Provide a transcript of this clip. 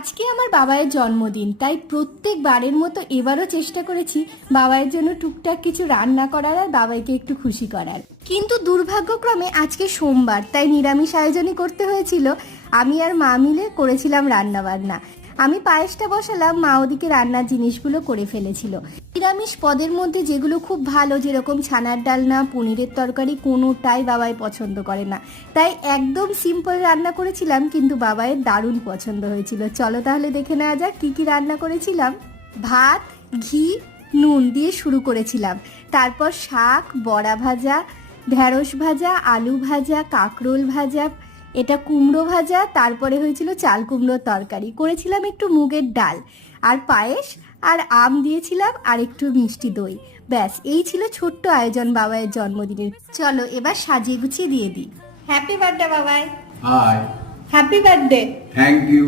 আজকে আমার বাবায়ের জন্মদিন, তাই প্রত্যেকবারের মতো এবারও চেষ্টা করেছি বাবাইয়ের জন্য টুকটাক কিছু রান্না করার আর বাবাইকে একটু খুশি করার। কিন্তু দুর্ভাগ্যক্রমে আজকে সোমবার, তাই নিরামিষ আয়োজনই করতে হয়েছিল। আমি আর মা মিলে করেছিলাম রান্না বান্না। আমি পায়েসটা বসালাম, মা ওদিকে রান্নার জিনিসগুলো করে ফেলেছিল। নিরামিষ পদের মধ্যে যেগুলো খুব ভালো, যেরকম ছানার ডালনা, পনিরের তরকারি, কোনোটাই বাবাই পছন্দ করে না, তাই একদম সিম্পল রান্না করেছিলাম, কিন্তু বাবাইয়ের দারুণ পছন্দ হয়েছিল। চলো তাহলে দেখে নেওয়া যাক কী কী রান্না করেছিলাম। ভাত, ঘি, নুন দিয়ে শুরু করেছিলাম, তারপর শাক, বড়া ভাজা, ঢ্যাঁড়স ভাজা, আলু ভাজা, কাঁকরোল ভাজা, এটা কুমড়ো ভাজা, তারপরে হয়েছিল চাল কুমড়োর তরকারি, করেছিলাম একটু মুগের ডাল আর পায়েস, আর আম দিয়েছিলাম আর একটু মিষ্টি দই। ব্যাস, এই ছিল ছোট্ট আয়োজন বাবাইয়ের জন্মদিনের। চলো এবার সাজিয়ে গুছিয়ে দিয়ে দিই। Happy birthday Babai. Hi, happy birthday. Thank you.